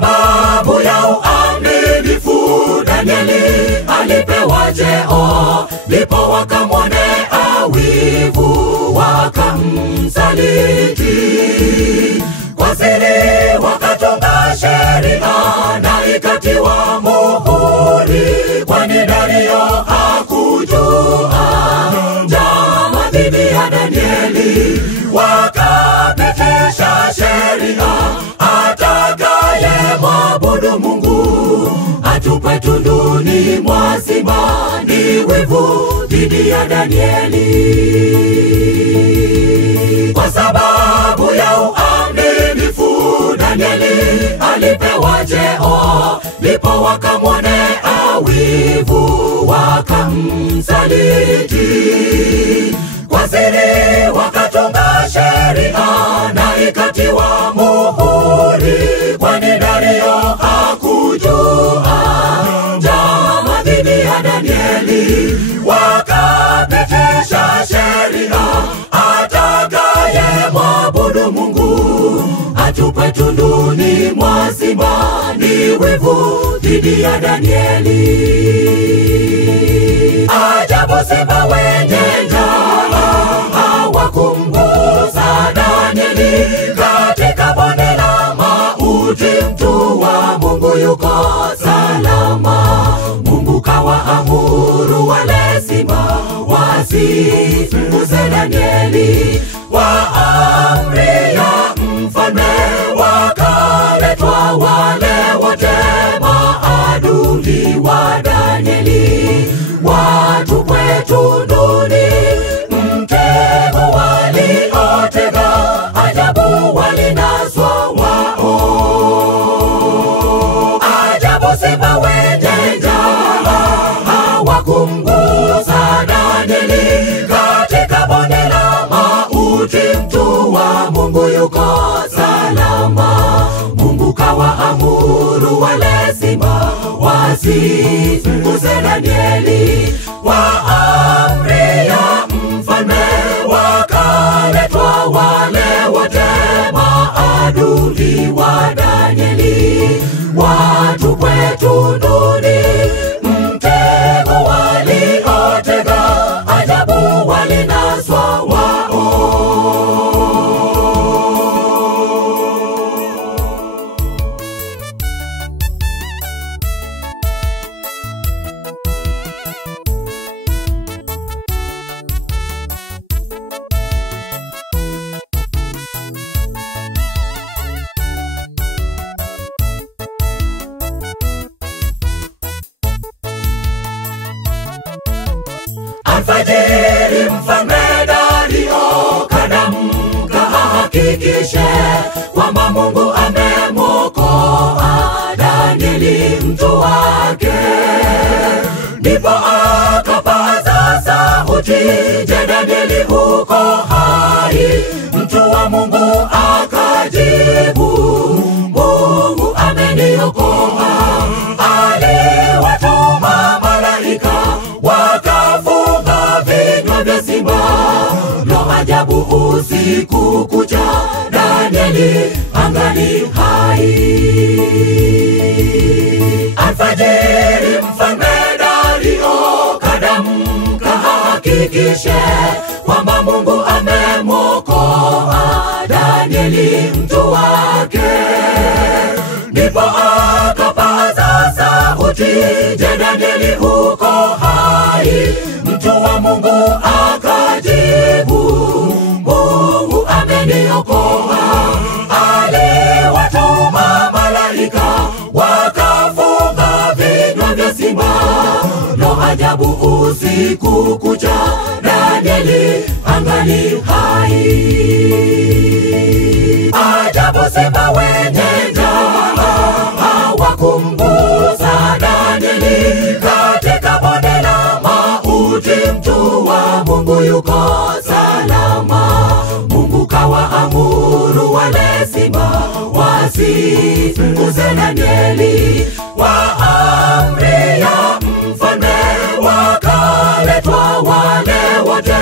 sababu ya uaminifu Danieli alipewa cheo, ndipo wakamwonea wivu wakamsaliti. Kwa siri wakatunga sheria na ikatiwa muhuri, kwani Dario hakujua njama dhidi ya Danieli. Wakapitisha sheria, atakaye mwabudu Mungu atupwe tunduni mwa simba. Ni wivu dhidi ya Danieli. Kwa sababu ya uaminifu Danieli alipewa cheo, ndipo wakamwonea wivu wakamsaliti. Kwa siri wakatunga sheria na ikatiwa muhuri, kwani Dario hakujua njama dhidi ya Danieli. Wakapitisha sheria, atakaye mwabudu Mungu atupwe tunduni mwa simba. Ni wivu dhidi ya Danieli. Ajabu, simba wenye njaa hawakumgusa Danieli. Katika bonde la mauti mtu wa Mungu yuko salama. Mungu kawaamuru wale simba wasimguse Danieli. Kwa amri ya mfalme wakaletwa wale wote maadui wa Danieli, watupwe tunduni mtego waliotega. Ajabu, walinaswa wao. Ajabu, simba wenye njaa hawakumgusa Danieli. Katika bonde la mauti mtu wa Mungu yuko salama. Mungu kawaamuru wale simba wasimguse Danieli. Kwa amri ya mfalme wakaletwa wale wote maadui wa Danieli, watupwe tunduni mtego waliotega. Ajabu, walinaswa wao. Alfajiri mfalme Dario kadamka, hakikishe kwamba Mungu amemwokoa Danieli mtu wake. Ndipo akapaza sauti, je, Danieli huko hai? Mtu wa Mungu akajibu, Mungu ameniokoa. Aliwatuma malaika wakafunga vinywa vya simba. Lo, ajabu, usiku kucha Danieli angali hai. Alfajiri mfalme Dario kadamka, hakikishe kwamba Mungu amemwokoa Danieli mtu wake. Ndipo akapaza sauti, je, Danieli huko hai? Mtu wa Mungu akajibu, Mungu ameniokoa. Aliwatuma malaika wakafunga vinywa vya simba. Lo, ajabu, usiku kucha Danieli angali hai. Ajabu, simba wenye njaa hawakumgusa Danieli. Katika bonde la mauti mtu wa Mungu yuko salama. Mungu kawaamuru wale simba wasimguse Danieli. Kwa amri ya mfalme wakaletwa wale wote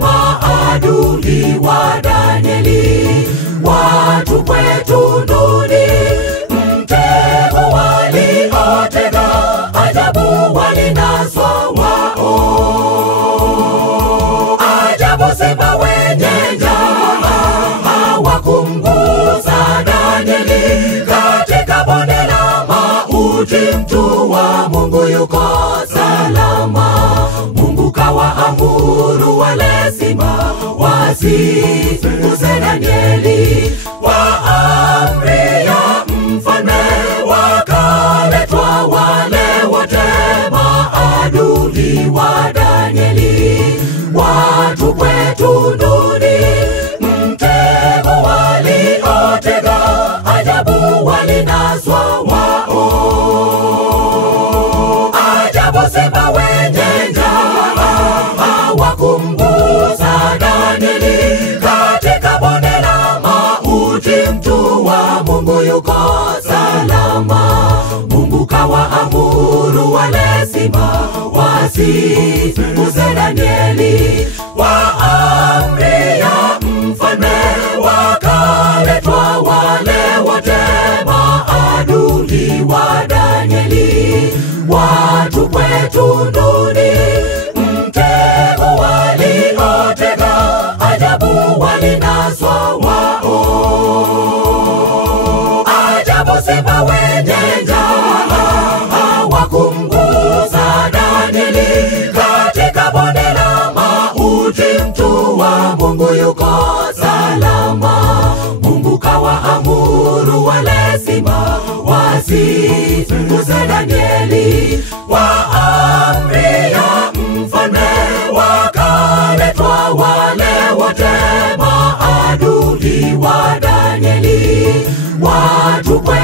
maadui wa Danieli, watupwe tunduni mtego mtu wa Mungu yuko salama. Mungu kawaamuru wale simba wasimguze Danieli. Kwa amri ya mfalme wakaletwa wale wote maadui wa Danieli, watupwe tunduni. Mtego waliotega ajabu walinaswa wao. Ajabu simba wenye njaa hawakumgusa Danieli. Katika bonde la mauti mtu wa Mungu yuko salama. Mungu kawaamuru wale simba wasimguze Danieli. Kwa amri ya mfalme wakaletwa wale wote maadui wa Danieli, watupwe tunduni. Mtego waliotega ajabu walinaswa wao. Ajabu simba wenye njaa hawakumgusa Danieli. Katika bonde la mauti mtu wa Mungu yuko salama. Mungu kawaamuru wale simba wasimguze Danieli. Kwa amri ya mfalme wakaletwa wale wote maadui wa Danieli, watupwe